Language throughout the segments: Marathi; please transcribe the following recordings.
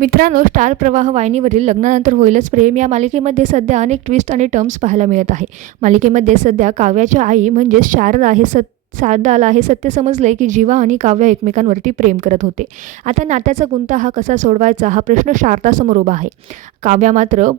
मित्रांनो स्टार प्रवाह वाहिनीवरील लग्नानंतर होईलच प्रेम. या मालिकेमध्ये सध्या अनेक ट्विस्ट आणि टर्म्स पाहायला मिळत आहे. मालिकेमध्ये सध्या काव्याच्या आई म्हणजेच शारदा हे सत शारदाला हे सत्य समजले की जीवा आणि काव्य एकमेकांवरती प्रेम करत होते. आता नात्याचा गुंता हा कसा सोडवायचा हा प्रश्न शारदासमोर उभा आहे. काव्या मात्र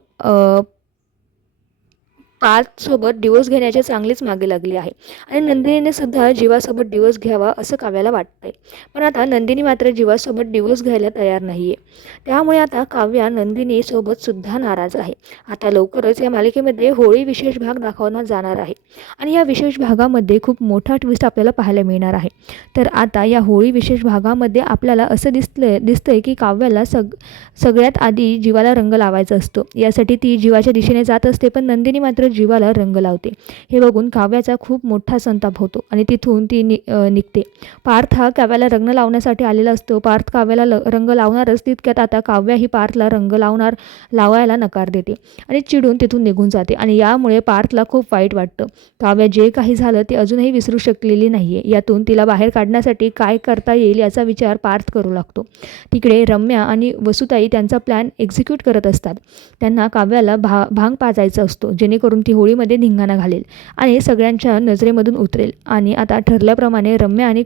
पार्थसोबत डिवोर्स घेण्याच्या चांगलीच मागे लागली आहे. आणि नंदिनीने सुद्धा जीवासोबत डिवोर्स घ्यावा असं काव्याला वाटतं आहे पण आता नंदिनी मात्र जीवासोबत डिवोर्स घ्यायला तयार नाही आहे त्यामुळे आता काव्या नंदिनीसोबत सुद्धा नाराज आहे. आता लवकरच या मालिकेमध्ये होळी विशेष भाग दाखवला जाणार आहे. आणि या विशेष भागामध्ये खूप मोठा ट्विस्ट आपल्याला पाहायला मिळणार आहे. तर आता या होळी विशेष भागामध्ये आपल्याला असं दिसलं दिसतंय की काव्याला सग सगळ्यात आधी जीवाला रंग लावायचा असतो. यासाठी ती जीवाच्या दिशेने जात असते पण नंदिनी मात्र जीवाला रंग लावते. हे बघून काव्याचा खूप मोठा संताप होतो आणि तिथून ती नि निघते. पार्थ हा काव्याला रंग लावण्यासाठी आलेला असतो. पार्थ काव्याला ल रंग लावणारच तितक्यात आता काव्या ही पार्थला रंग लावणार लावायला नकार देते आणि चिडून तिथून निघून जाते आणि यामुळे पार्थला खूप वाईट वाटतं. काव्या जे काही झालं ते अजूनही विसरू शकलेली नाही आहे यातून तिला बाहेर काढण्यासाठी काय करता येईल याचा विचार पार्थ करू लागतो. तिकडे रम्या आणि वसुताई त्यांचा प्लॅन एक्झिक्यूट करत असतात. त्यांना काव्याला भा भांग पाजायचा असतो. जेणेकरून ती होळीमध्ये धिंगाणा घालेल आणि सगळ्यांच्या नजरेमधून उतरेल. आणि आता ठरल्याप्रमाणे रम्या आणि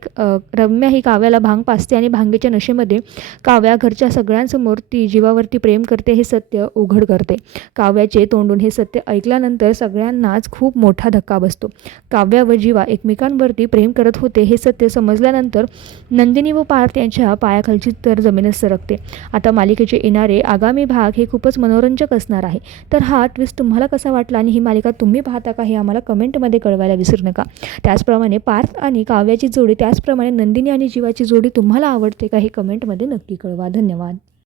रम्या ही काव्याला भांग पाजते आणि भांगेच्या नशेमध्ये काव्या घरच्या सगळ्यांसमोर ती जीवावरती प्रेम करते हे सत्य उघड करते. काव्याचे तोंडून हे सत्य ऐकल्यानंतर सगळ्यांनाच खूप मोठा धक्का बसतो. काव्या व जीवा एकमेकांवरती प्रेम करत होते हे सत्य समजल्यानंतर नंदिनी व पार्थ यांच्या पायाखालची तर जमीनच सरकते. आता मालिकेचे येणारे आगामी भाग हे खूपच मनोरंजक असणार आहे. तर हा ट्विस्ट तुम्हाला कसा वाटला आणि ही मालिका तुम्ही पाहता का हे आम्हाला कमेंटमध्ये कळवायला विसरू नका. त्याचप्रमाणे पार्थ आणि काव्याची जोडी त्याचप्रमाणे नंदिनी आणि जीवाची जोडी तुम्हाला आवडते का हे कमेंटमध्ये नक्की कळवा. धन्यवाद.